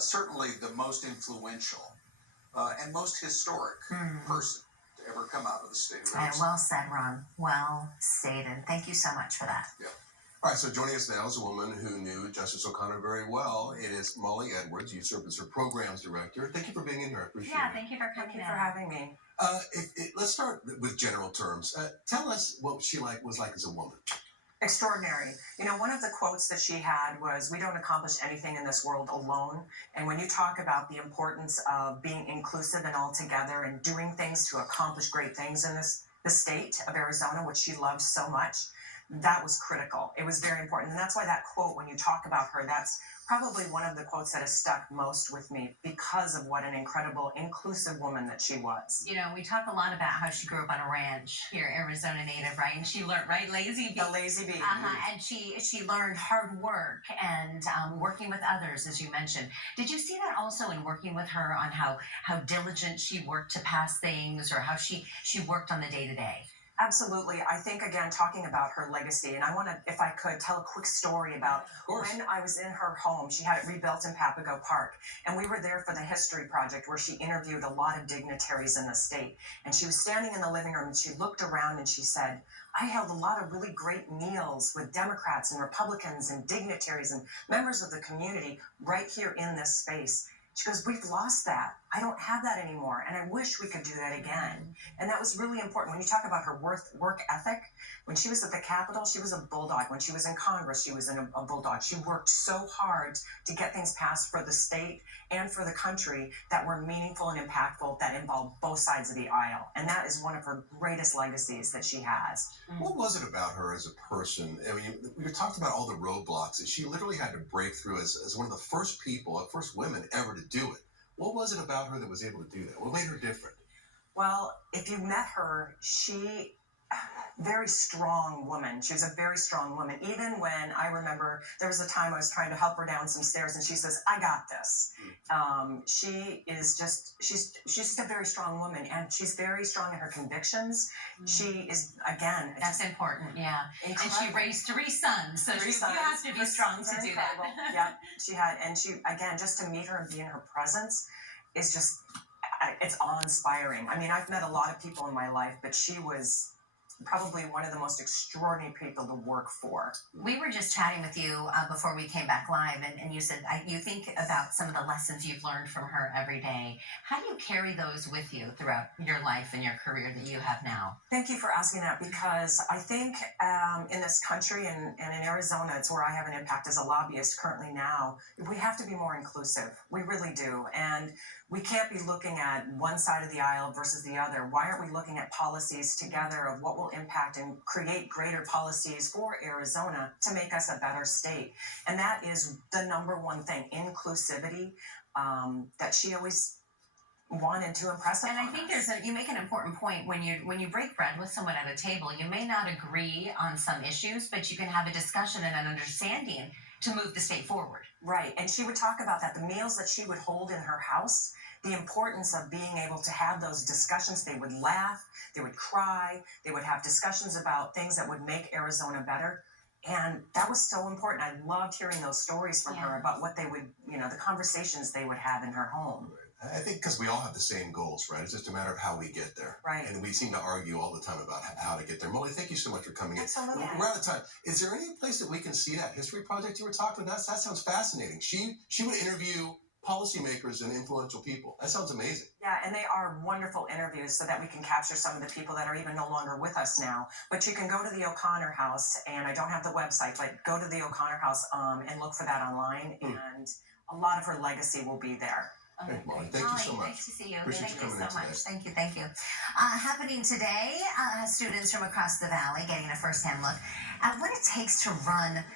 Certainly the most influential and most historic person to ever come out of the state of Arizona. Well said, Ron. Well stated. Thank you so much for that. Yeah. All right, so joining us now is a woman who knew Justice O'Connor very well. It is Molly Edwards. You serve as her programs director. Thank you for being in here. I appreciate it. Thank you for coming. Thank you for having me. Let's start with general terms. Tell us what she was like as a woman. Extraordinary. You know, one of the quotes that she had was, "We don't accomplish anything in this world alone." And when you talk about the importance of being inclusive and all together and doing things to accomplish great things in the state of Arizona, which she loves so much, that was critical. It was very important. And that's why that quote, when you talk about her, that's probably one of the quotes that has stuck most with me because of what an incredible, inclusive woman that she was. You know, we talk a lot about how she grew up on a ranch here, Arizona native, right? And she learned, right, lazy bee. The lazy bee. And she learned hard work and working with others, as you mentioned. Did you see that also in working with her on how diligent she worked to pass things, or how she worked on the day-to-day? Absolutely. I think, again, talking about her legacy, and I want to, if I could, tell a quick story about when I was in her home. She had it rebuilt in Papago Park, and we were there for the History Project, where she interviewed a lot of dignitaries in the state. And she was standing in the living room, and she looked around and she said, "I held a lot of really great meals with Democrats and Republicans and dignitaries and members of the community right here in this space." She goes, "We've lost that. I don't have that anymore, and I wish we could do that again." And that was really important. When you talk about her work ethic, when she was at the Capitol, she was a bulldog. When she was in Congress, she was a bulldog. She worked so hard to get things passed for the state and for the country that were meaningful and impactful, that involved both sides of the aisle. And that is one of her greatest legacies that she has. What was it about her as a person? I mean, we talked about all the roadblocks that she literally had to break through as one of the first women ever to do it. What was it about her that was able to do that? What made her different? Well, if you met her, very strong woman. She was a very strong woman. Even when I remember there was a time I was trying to help her down some stairs, and she says, "I got this." She's just a very strong woman, and she's very strong in her convictions. She is, again, that's important. Yeah. Incredible. And she raised 3 sons, so you have to be strong to do that. Yeah, she had, and she, again, just to meet her and be in her presence is just, it's awe-inspiring. I mean, I've met a lot of people in my life, but she was probably one of the most extraordinary people to work for. We were just chatting with you before we came back live, and you said you think about some of the lessons you've learned from her every day. How do you carry those with you throughout your life and your career that you have now? Thank you for asking that, because I think in this country and in Arizona, it's where I have an impact as a lobbyist currently now, we have to be more inclusive. We really do. And we can't be looking at one side of the aisle versus the other. Why aren't we looking at policies together of what will impact and create greater policies for Arizona to make us a better state? And that is the number one thing, inclusivity, that she always wanted to impress upon us. And I think you make an important point when you break bread with someone at a table. You may not agree on some issues, but you can have a discussion and an understanding to move the state forward. Right, and she would talk about that, the meals that she would hold in her house, the importance of being able to have those discussions. They would laugh, they would cry, they would have discussions about things that would make Arizona better. And that was so important. I loved hearing those stories from her about what they would, the conversations they would have in her home. I think because we all have the same goals, right? It's just a matter of how we get there. Right. And we seem to argue all the time about how to get there. Molly, thank you so much for coming in. Absolutely. We're out of time. Is there any place that we can see that history project you were talking about? That sounds fascinating. She would interview policymakers and influential people. That sounds amazing. Yeah, and they are wonderful interviews so that we can capture some of the people that are even no longer with us now. But you can go to the O'Connor House, and I don't have the website, but go to the O'Connor House and look for that online, and a lot of her legacy will be there. Thank you, Molly. Thank you so much. Nice to see you. Appreciate Thank you you coming so in much. today. Thank you. Happening today, students from across the valley getting a first-hand look at what it takes to run